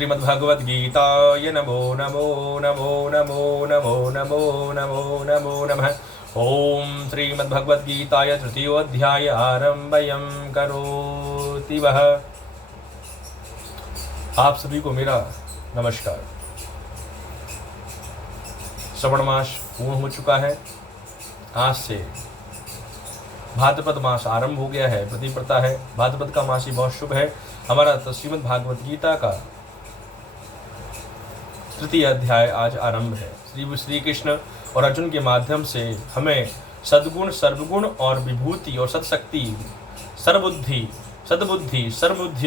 श्रीमद्भगवद गीताय नमो नमो नमो नमो नमो नमो नमो नमो नमः। ओम श्रीमद्भगवद गीताय तृतीयोऽध्याय आरम्भं करोति वः। आप सभी को मेरा नमस्कार। श्रवण मास पूर्ण हो चुका है। आज से भाद्रपद मास आरंभ हो गया है, प्रतिप्रता है। भाद्रपद का मास ही बहुत शुभ है। हमारा श्रीमद् भागवत गीता का तृतीय अध्याय आज आरंभ है। श्री कृष्ण और अर्जुन के माध्यम से हमें सद्गुण, सर्वगुण और विभूति और सत्शक्ति, सद्बुद्धि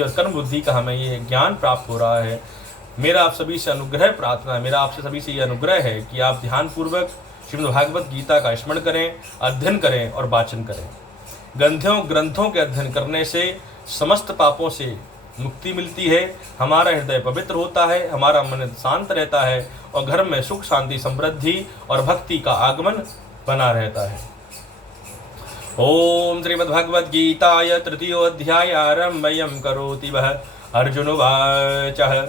और कर्म बुद्धि का हमें ये ज्ञान प्राप्त हो रहा है। मेरा आप सभी से अनुग्रह प्रार्थना है, मेरा आपसे सभी से ये अनुग्रह है कि आप ध्यानपूर्वक श्रीमद् भागवत गीता का स्मरण करें, अध्ययन करें और वाचन करें। ग्रंथों के अध्ययन करने से समस्त पापों से मुक्ति मिलती है, हमारा हृदय पवित्र होता है, हमारा मन शांत रहता है और घर में सुख, शांति, समृद्धि और भक्ति का आगमन बना रहता है। ओम श्रीमद्भगवद गीताय तृतीयोऽध्याय आरम्भं करोति वः। अर्जुनोवाचः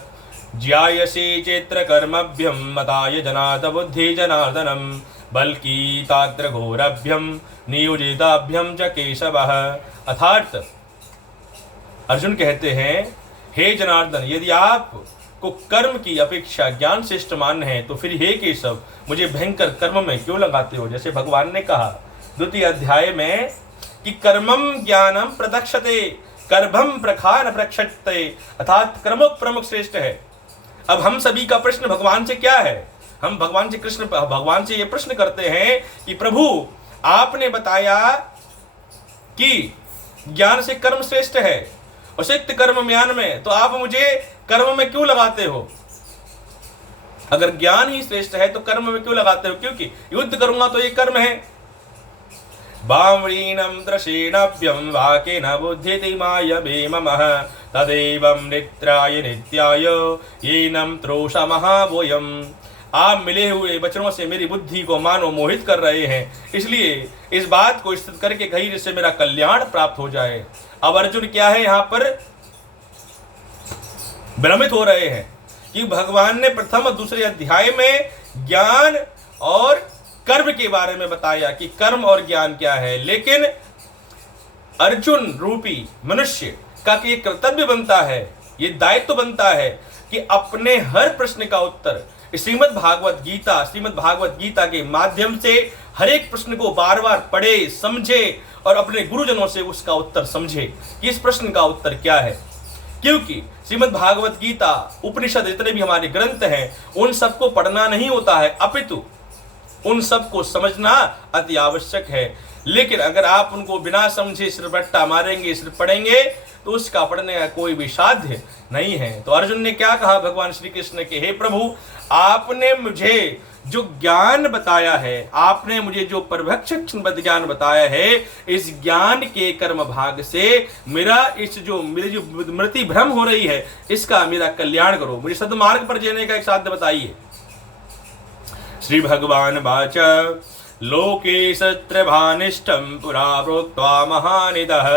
ज्यायसे चेत्रकर्मभ्यं मताय जनार्दन बुद्धि जनार्दनम् बल्कीताग्रघोरभ्यं नियोजिताभ्यं च केशवः। अर्थात अर्जुन कहते हैं, हे जनार्दन, यदि आप को कर्म की अपेक्षा ज्ञान श्रेष्ठ मान्य है तो फिर हे केशव, मुझे भयंकर कर्म में क्यों लगाते हो। जैसे भगवान ने कहा द्वितीय अध्याय में कि कर्मम ज्ञानम प्रदक्षते कर्भम प्रखान प्रक्षते, अर्थात कर्म प्रमुख श्रेष्ठ है। अब हम सभी का प्रश्न भगवान से क्या है? हम भगवान से ये प्रश्न करते हैं कि प्रभु, आपने बताया कि ज्ञान से कर्म श्रेष्ठ है, असिक्त कर्म ज्ञान में, तो आप मुझे कर्म में क्यों लगाते हो? अगर ज्ञान ही श्रेष्ठ है तो कर्म में क्यों लगाते हो? क्योंकि युद्ध करूंगा तो ये कर्म है। बाम्रीणं द्रशेणाभ्यं वाकेन बुद्धितिमाय भीममः तदेवं नित्याय नित्याय येनं त्रोषा महाभूयम्। आप मिले हुए वचनों से मेरी बुद्धि को मानो मोहित कर रहे हैं, इसलिए इस बात को स्थित करके कहीं जिससे मेरा कल्याण प्राप्त हो जाए। अब अर्जुन क्या है, यहाँ पर भ्रमित हो रहे हैं कि भगवान ने प्रथम और दूसरे अध्याय में ज्ञान और कर्म के बारे में बताया कि कर्म और ज्ञान क्या है, लेकिन अर्जुन रूपी मनुष्य का ये कर्तव्य बनता है, ये दायित्व बनता है कि अपने हर प्रश्न का उत्तर श्रीमद् भागवत गीता के माध्यम से हर एक प्रश्न को बार बार पढ़े, समझे और अपने गुरुजनों से उसका उत्तर समझे कि इस प्रश्न का उत्तर क्या है। क्योंकि श्रीमद् भागवत गीता, उपनिषद, जितने भी हमारे ग्रंथ हैं, उन सबको पढ़ना नहीं होता है, अपितु उन सबको समझना अति आवश्यक है। लेकिन अगर आप उनको बिना समझे सिर्फ रट्टा मारेंगे, सिर्फ पढ़ेंगे, तो उसका पढ़ने का कोई भी साध्य नहीं है। तो अर्जुन ने क्या कहा भगवान श्री कृष्ण के, हे प्रभु, आपने मुझे जो ज्ञान बताया है, आपने मुझे जो परभक्षण ज्ञान बताया है, इस ज्ञान के कर्म भाग से मेरी जो मृति भ्रम हो रही है, इसका मेरा कल्याण करो, मुझे सद्मार्ग पर जाने का एक साध्य बताइए। श्री भगवान वाच लोके सत्रभानिष्ठं पुरा प्रोक्त्वा महानिदः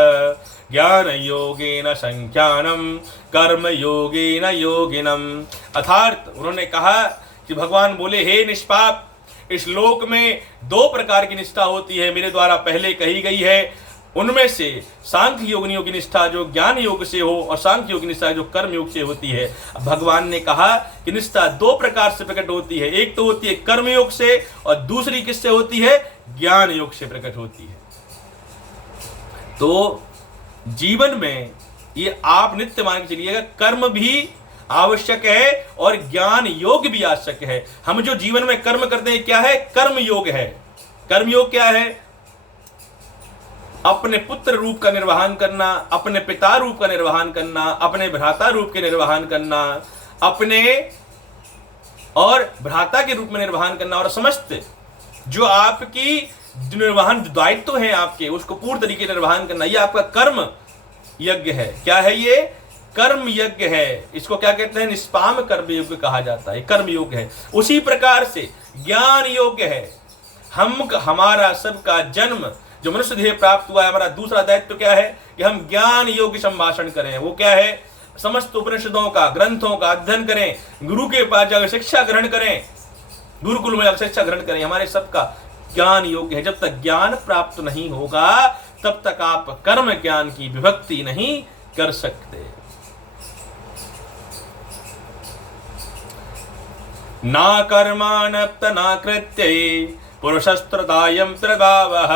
ज्ञान योगेन संख्यानम कर्म योगेन योगिनम। अर्थात उन्होंने कहा कि भगवान बोले, हे निष्पाप, इस लोक में दो प्रकार की निष्ठा होती है, मेरे द्वारा पहले कही गई है। उनमें से सांख्य योगिनियों की निष्ठा जो ज्ञान योग से हो और सांख्य योग निष्ठा जो कर्म योग से होती है। भगवान ने कहा कि निष्ठा दो प्रकार से प्रकट होती है, एक तो होती है कर्म योग से और दूसरी किससे होती है? ज्ञान योग से प्रकट होती है। तो जीवन में ये आप नित्य मान के चलिएगा, कर्म भी आवश्यक है और ज्ञान योग भी आवश्यक है। हम जो जीवन में कर्म करते हैं क्या है? कर्म योग है। कर्म योग क्या है? अपने पुत्र रूप का निर्वहन करना, अपने पिता रूप का निर्वहन करना, अपने भ्राता रूप के निर्वहन करना, अपने और भ्राता के रूप में निर्वहन करना, और समस्त जो आपकी निर्वहन दायित्व है आपके, उसको पूर्ण तरीके से निर्वहन करना, ये आपका कर्म यज्ञ है। क्या है ये? कर्म यज्ञ है। इसको क्या कहते हैं? निष्काम कर्म योग कहा जाता है, कर्म योग है। उसी प्रकार से ज्ञान योग्य है। हमारा सबका जन्म जो मनुष्य देह प्राप्त हुआ है, हमारा दूसरा दायित्व क्या है कि हम ज्ञान योग्य संभाषण करें। वो क्या है? समस्त उपनिषदों का, ग्रंथों का अध्ययन करें, गुरु के पास जाकर शिक्षा ग्रहण करें, गुरुकुल में जाकर शिक्षा ग्रहण करें, हमारे सबका ज्ञान योग्य है। जब तक ज्ञान प्राप्त नहीं होगा तब तक आप कर्म ज्ञान की विभक्ति नहीं कर सकते। ना कर्माणप्त ना कृत्यै पुरुषस्त्रदायं प्रगावः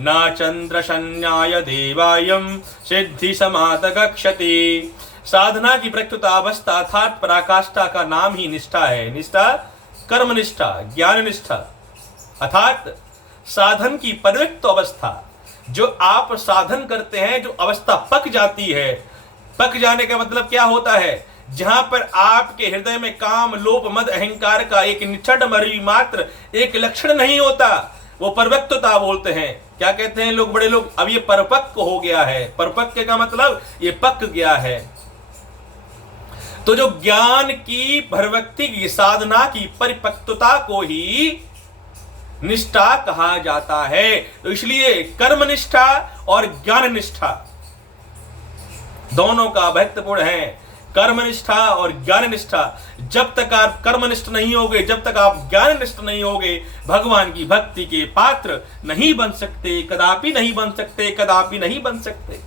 ना चंद्रशन्याय देवायं सिद्धि समात गच्छति। साधना की प्रकृतावस्था अर्थात पराकाष्ठा का नाम ही निष्ठा है। निष्ठा कर्म निष्ठा, ज्ञान निष्ठा अर्थात साधन की परिवृत्त अवस्था। जो आप साधन करते हैं, जो अवस्था पक जाती है, पक जाने का मतलब क्या होता है? जहां पर आपके हृदय में काम, लोभ, मद, अहंकार का एक निछड़ मरी मात्र एक लक्षण नहीं होता, वो परिपक्वता बोलते हैं। क्या कहते हैं लोग, बड़े लोग, अब ये परिपक्व हो गया है। परिपक्व का मतलब ये पक गया है। तो जो ज्ञान की परिपक्वता की साधना की परिपक्वता को ही निष्ठा कहा जाता है। तो इसलिए कर्म निष्ठा और ज्ञान निष्ठा दोनों का महत्वपूर्ण है। कर्मनिष्ठा और ज्ञान निष्ठा। जब तक आप कर्मनिष्ठ नहीं होगे, जब तक आप ज्ञान निष्ठ नहीं होगे, भगवान की भक्ति के पात्र नहीं बन सकते, कदापि नहीं बन सकते, कदापि नहीं बन सकते।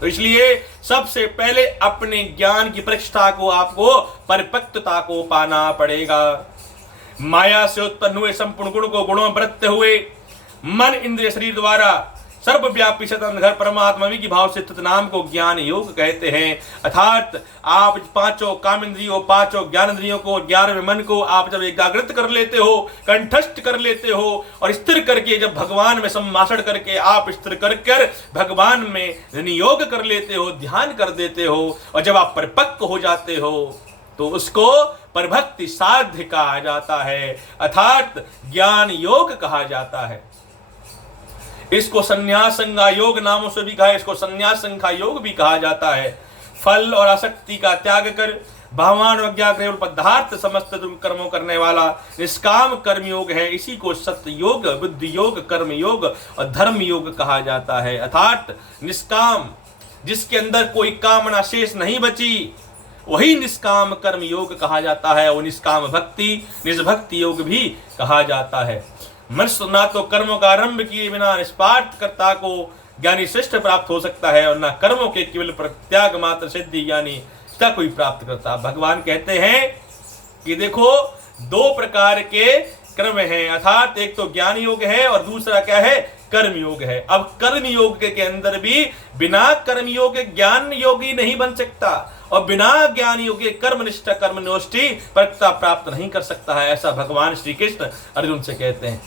तो इसलिए सबसे पहले अपने ज्ञान की प्रतिष्ठा को, आपको परिपक्वता को पाना पड़ेगा। माया से उत्पन्न हुए संपूर्ण गुण को गुणों में बरतते हुए मन, इंद्रिय, शरीर द्वारा सर्वव्यापी स्वतंत्र परमात्मा की भाव से स्थित नाम को ज्ञान योग कहते हैं। अर्थात आप पांचों काम इंद्रियों, पांचों ज्ञान इंद्रियों को, 11वें मन को आप जब एकाग्रत कर लेते हो, कंठस्थ कर लेते हो और स्थिर करके जब भगवान में सम्भाषण करके आप स्थिर कर भगवान में नियोग कर लेते हो, ध्यान कर देते हो, और जब आप परिपक्व हो जाते हो तो उसको परभक्ति साध्य कहा जाता है, अर्थात ज्ञान योग कहा जाता है। इसको संन्यास संज्ञा योग नामों से भी कहा है, इसको संन्यास संख्या योग भी कहा जाता है। फल और आसक्ति का त्याग कर भगवान अज्ञा केवल पदार्थ समस्त कर्मों करने वाला निष्काम कर्म योग है। इसी को सत्य योग, बुद्धि योग, कर्म योग और धर्म योग कहा जाता है। अर्थात निष्काम, जिसके अंदर कोई कामना शेष नहीं बची, वही निष्काम कर्म योग कहा जाता है। वो निष्काम भक्ति, निष्भक्ति योग भी कहा जाता है। मनुष्य ना तो कर्मों का आरंभ किए बिना निष्पार्थ कर्ता को ज्ञानी श्रेष्ठ प्राप्त हो सकता है, और ना कर्मों के केवल प्रत्याग मात्र सिद्धि ज्ञानी का कोई प्राप्त करता। भगवान कहते हैं कि देखो, दो प्रकार के कर्म हैं, अर्थात एक तो ज्ञान योग है और दूसरा क्या है? कर्म योग है। अब कर्म योग के अंदर भी बिना कर्म योग ज्ञान योगी नहीं बन सकता, और बिना ज्ञान योगी कर्मनिष्ठ कर्मनिष्ठी परता प्राप्त नहीं कर सकता है। ऐसा भगवान श्री कृष्ण अर्जुन से कहते हैं।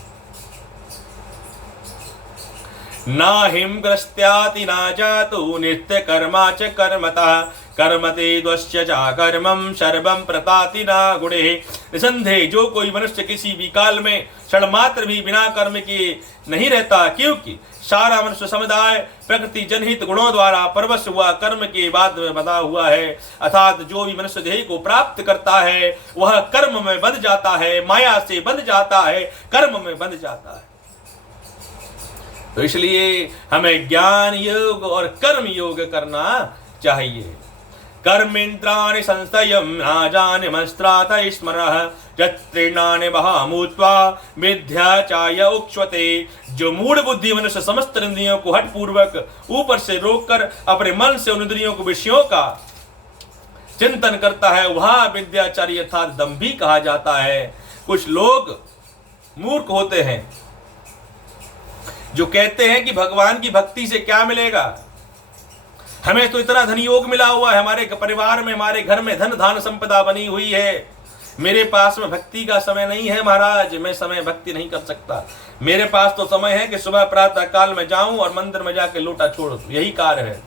ना हिम ग्रस्त्याति ना जातु नित्य कर्मा च कर्मतः कर्मते द्वश्च चा कर्मं सर्वं प्रताति ना गुणे। निसंदेह जो कोई मनुष्य किसी भी काल में क्षण मात्र भी बिना कर्म के नहीं रहता, क्योंकि सारा मनुष्य समुदाय प्रकृति जनहित गुणों द्वारा परवश हुआ कर्म के बाद में बंधा हुआ है। अर्थात जो भी मनुष्य देह को प्राप्त करता है वह कर्म में बंध जाता है, माया से बंध जाता है, कर्म में बंध जाता है। तो इसलिए हमें ज्ञान योग और कर्म योग करना चाहिए। कर्मेन्द्राणि संस्थयम् नाजानिमस्त्रात स्मरः यत्रेणानि बहामूत्वा मिथ्याचाय उक्ष्वते। जो मूढ़ बुद्धि मनुष्य समस्त इंद्रियों को हठ पूर्वक ऊपर से रोककर अपने मन से उन इंद्रियों को विषयों का चिंतन करता है, वह विद्याचारी अर्थात दंभी कहा जाता है। कुछ लोग मूर्ख होते हैं जो कहते हैं कि भगवान की भक्ति से क्या मिलेगा, हमें तो इतना धन योग मिला हुआ है, हमारे परिवार में, हमारे घर में धन धान संपदा बनी हुई है, मेरे पास में भक्ति का समय नहीं है महाराज, मैं समय भक्ति नहीं कर सकता। मेरे पास तो समय है कि सुबह प्रातः काल में जाऊं और मंदिर में जाके लोटा छोड़ दूं, यही कार्य है।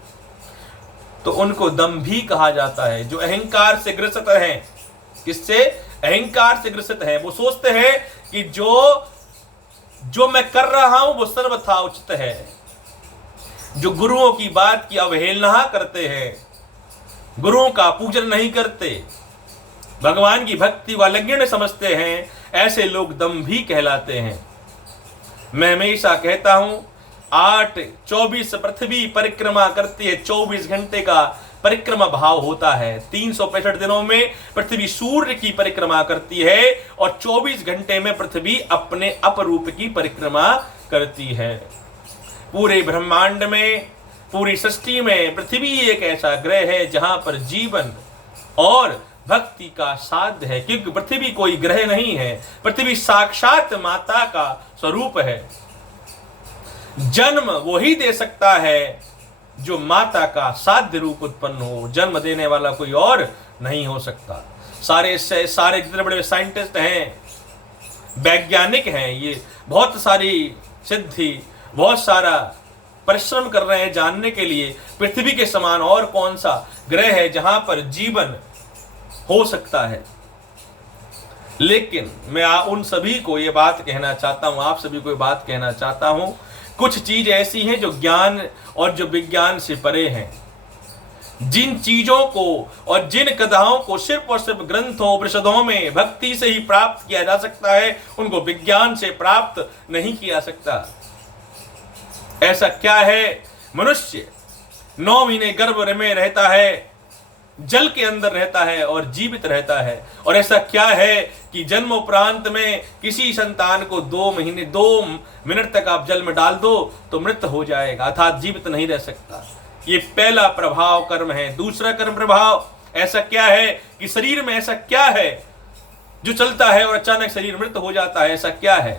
तो उनको दंभी कहा जाता है, जो अहंकार से ग्रसित हैं। किससे? अहंकार से ग्रसित है। वो सोचते हैं कि जो मैं कर रहा हूं वो सर्वथा उचित है। जो गुरुओं की बात की अवहेलना करते हैं, गुरुओं का पूजन नहीं करते, भगवान की भक्ति को अलंघन समझते हैं, ऐसे लोग दंभी कहलाते हैं। मैं हमेशा कहता हूं 8-24 पृथ्वी परिक्रमा करती है, 24 घंटे का परिक्रमा भाव होता है। 365 दिनों में पृथ्वी सूर्य की परिक्रमा करती है और 24 घंटे में पृथ्वी अपने अपरूप की परिक्रमा करती है। पूरे ब्रह्मांड में, पूरी सृष्टि में पृथ्वी एक ऐसा ग्रह है जहां पर जीवन और भक्ति का साध्य है, क्योंकि पृथ्वी कोई ग्रह नहीं है, पृथ्वी साक्षात माता का स्वरूप है। जन्म वही दे सकता है जो माता का साध्य रूप उत्पन्न हो, जन्म देने वाला कोई और नहीं हो सकता। सारे जितने बड़े साइंटिस्ट हैं, वैज्ञानिक हैं, ये बहुत सारी सिद्धि, बहुत सारा परिश्रम कर रहे हैं जानने के लिए पृथ्वी के समान और कौन सा ग्रह है जहां पर जीवन हो सकता है। लेकिन मैं उन सभी को ये बात कहना चाहता हूं, आप सभी को ये बात कहना चाहता हूं, कुछ चीज ऐसी हैं जो ज्ञान और जो विज्ञान से परे हैं। जिन चीजों को और जिन कथाओं को सिर्फ और सिर्फ ग्रंथों, उपनिषदों में भक्ति से ही प्राप्त किया जा सकता है, उनको विज्ञान से प्राप्त नहीं किया सकता। ऐसा क्या है? मनुष्य 9 महीने गर्भ में रहता है, जल के अंदर रहता है और जीवित रहता है। और ऐसा क्या है कि जन्म उपरांत में किसी संतान को 2 महीने 2 मिनट तक आप जल में डाल दो तो मृत हो जाएगा, अर्थात जीवित नहीं रह सकता। ये पहला प्रभाव कर्म है। दूसरा कर्म प्रभाव ऐसा क्या है कि शरीर में ऐसा क्या है जो चलता है और अचानक शरीर मृत हो जाता है? ऐसा क्या है?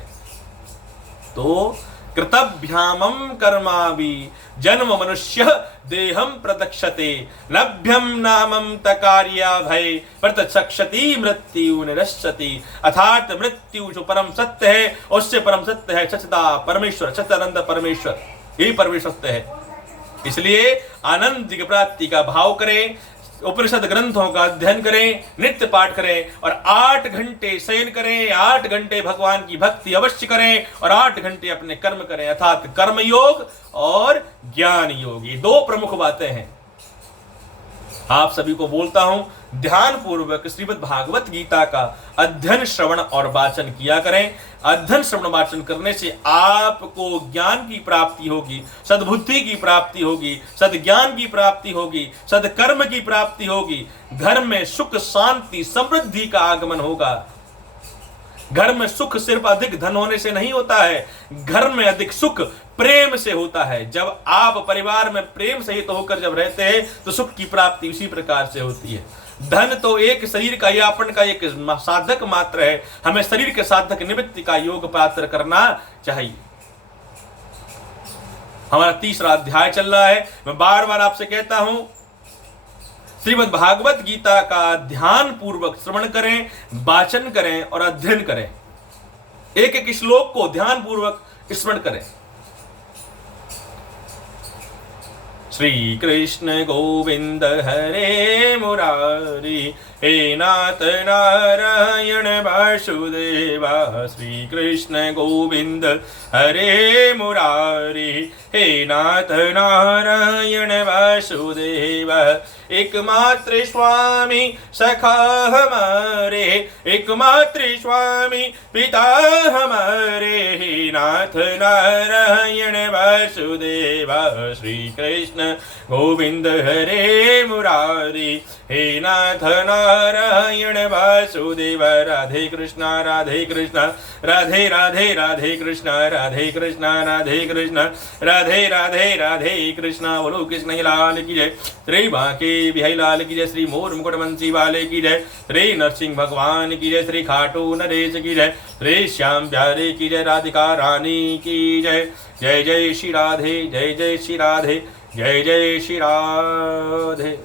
तो कृतभ्यामं कर्माभि जन्म मनुष्य देहम प्रदक्षते नभ्यम नामम तकार्या भय प्रत्यक्षति मृत्यु निरस्यति। अर्थात मृत्यु जो परम सत्य है, उससे परम सत्य है सच्चिदा परमेश्वर, सच्चिदानंद परमेश्वर, यही परमेश्वर सत्य है। इसलिए आनंद की प्राप्ति का भाव करें, उपनिषद ग्रंथों का अध्ययन करें, नित्य पाठ करें और 8 घंटे शयन करें, 8 घंटे भगवान की भक्ति अवश्य करें और 8 घंटे अपने कर्म करें, अर्थात कर्म योग और ज्ञान योग। ये 2 प्रमुख बातें हैं। आप सभी को बोलता हूं, ध्यान पूर्वक श्रीमद् भागवत गीता का अध्ययन, श्रवण और वाचन किया करें। अध्ययन, श्रवण, वाचन करने से आपको ज्ञान की प्राप्ति होगी, सद्बुद्धि की प्राप्ति होगी, सद्ज्ञान की प्राप्ति होगी, सद्कर्म की प्राप्ति होगी। घर में सुख, शांति, समृद्धि का आगमन होगा। घर में सुख सिर्फ अधिक धन होने से नहीं होता है, घर में अधिक सुख प्रेम से होता है। जब आप परिवार में प्रेम सहित होकर जब रहते हैं तो सुख की प्राप्ति उसी प्रकार से होती है। धन तो एक शरीर का यापन का एक साधक मात्र है, हमें शरीर के साधक निमित्त का योग प्राप्त करना चाहिए। हमारा 3रा अध्याय चल रहा है। मैं बार बार आपसे कहता हूं, श्रीमद् भागवत गीता का ध्यान पूर्वक श्रवण करें, वाचन करें और अध्ययन करें। एक एक श्लोक को ध्यान पूर्वक स्मरण करें। श्री कृष्ण गोविंद हरे मुरारी, हे नाथ नारायण वासुदेवा। श्री कृष्ण गोविंद हरे मुरारी, हे नाथ नारायण वासुदेवा। एकमात्र स्वामी सखा हमारे, एकमात्र स्वामी पिता हमारे, हे नाथ नारायण वासुदेवा। श्री कृष्ण गोविंद हरे मुरारी, हे नाथ नारायण वासुदेव। राधे कृष्णा राधे कृष्णा, राधे राधे राधे कृष्णा, राधे कृष्णा राधे कृष्णा, राधे राधे राधे कृष्णा। बोलो कृष्ण लाल की जय, श्री बांके बिहारी लाल की जय, श्री मोर मुकुट बंसी वाले की जय, श्री नरसिंह भगवान की जय, श्री खाटू नरेश की जय, श्री श्याम प्यारे की जय, राधिका रानी की जय। जय जय श्री राधे, जय जय श्री राधे, जय जय श्री राधे।